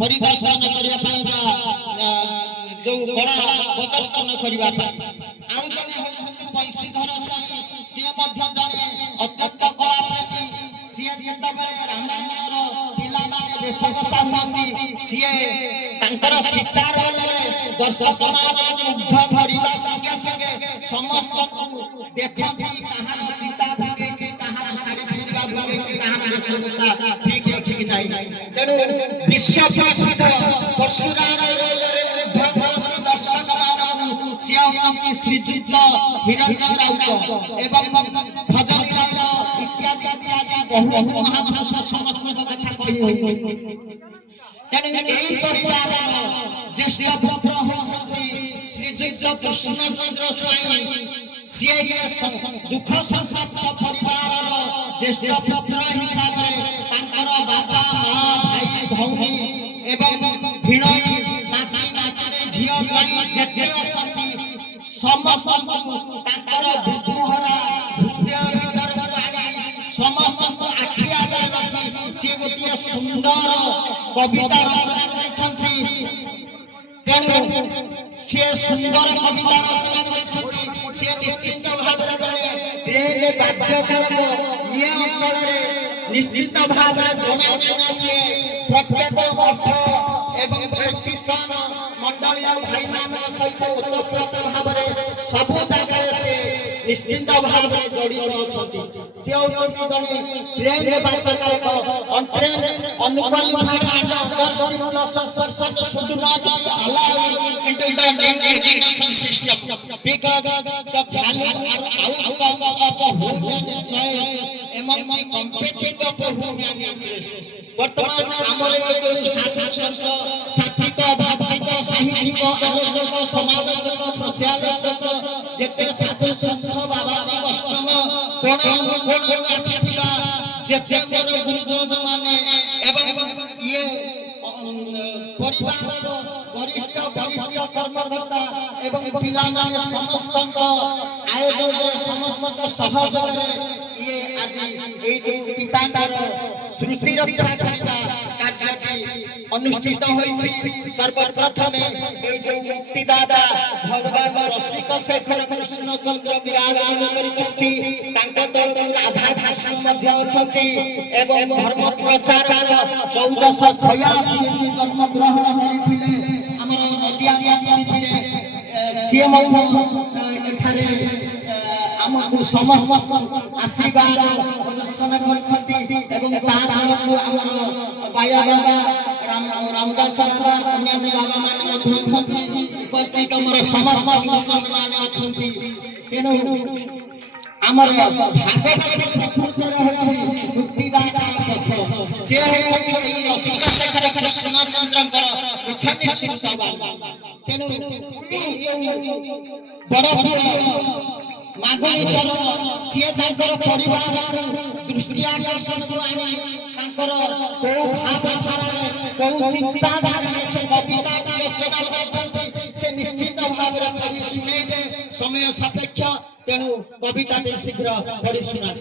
परिदर्शन जो कला प्रदर्शन करने बंशीधर स्वाई सी जड़े अत्यंत कलाप्रेमी सी जो रामायण पिलाने वेशभूषा हुई सी सीतार दर्शक मुग्ध करने संगे संगे समस्त देखती कहार चिता भूगेची कहार शाड़ी पिंधा भूगेची कहार वेशभूषा ठीक अच्छी कि नहीं तेणु विश्व प्रसिद्ध परशुराम दर्शक मानू श्रीजुक्त हिरण्य राउत एवं भजनी राउत इत्यादि इत्यादि बहु महापुरुष समस्त कथा कही तेणु यही परिवार ज्येष्ठ पुत्र होती श्रीजुक्त कृष्णचंद्र स्वाई सी दुख संतप्त परिवार ज्येष्ठ पुत्र हिसाब से बाबा माँ भाई भौणी एवं भिणई नाती नातनी झील जेते अच्छी समस्त बुद्धुहरा हृदय समस्त आखि आगे रखी सी गोटे सुंदर कविता रचना करछंती तेणु सी सुंदर कविता रचना करछंती सी निश्चित भाव रे ट्रेन बाध्यकारक ये अंचल रे निश्चित भाव रे जनाजना सी प्रत्येक मठ एवं संकीर्तन मंडली भाई मान सहित ओतप्रोत भाव रे सबु जगह से निश्चित भाव रे जड़ित अछंती से होती जने ट्रेन बाध्यकारक untrained unqualified and under should not allow into the new education system because the value or outcomes of a human soil among my competitive human interest वर्तमान आमरे जो साधु संत सात्विक भौतिक साहित्यिक आलोचक समालोचक प्रत्यालोचक जेते साधु संत बाबा वैष्णव कोण कोण आसीथिबा जेते मोर गुरुजन माने एवं ये परिवार वरिष्ठ वरिष्ठ कर्मकर्ता एवं पिला माने समस्त आयोजन समस्त सहयोग ये आज ए पितांकर स्मृति रक्षा करता कार्यक्रम अनुष्ठित होइछि सर्वप्रथम ए जो मुक्तिदाता भगवान रसिक शेखर कृष्णचंद्र विराजमान करिछथि तांका तळु राधा कृष्ण मध्य अछथि एवं धर्म प्रचारक 1486 जन्म ग्रहण करिथिले हमर नदिया नदीरे सीएम एठारे हमकु समस्त आशीर्वाद प्रदर्शन करथि एवं तारको हमर बाया बाबा रामदास बाबा अन्य बाबा माने अछथि उपस्थित हमर समस्त लोकन माने अछथि तेनु हमर भागवत प्रकृति रहथि मुक्तिदाता पथ से रसिक शेखर कृष्णचंद्रकर मुख्य निश्चित तेनु बड़ मागुली चरण सी परिवार दृष्टि आकर्षण को आनी को भाव धारा को चिंताधारा से कविता रचना करते से निश्चित भाव पढ़ी शुणाइबे समय सापेक्ष तेणु कविता शीघ्र पढ़ी शुणा।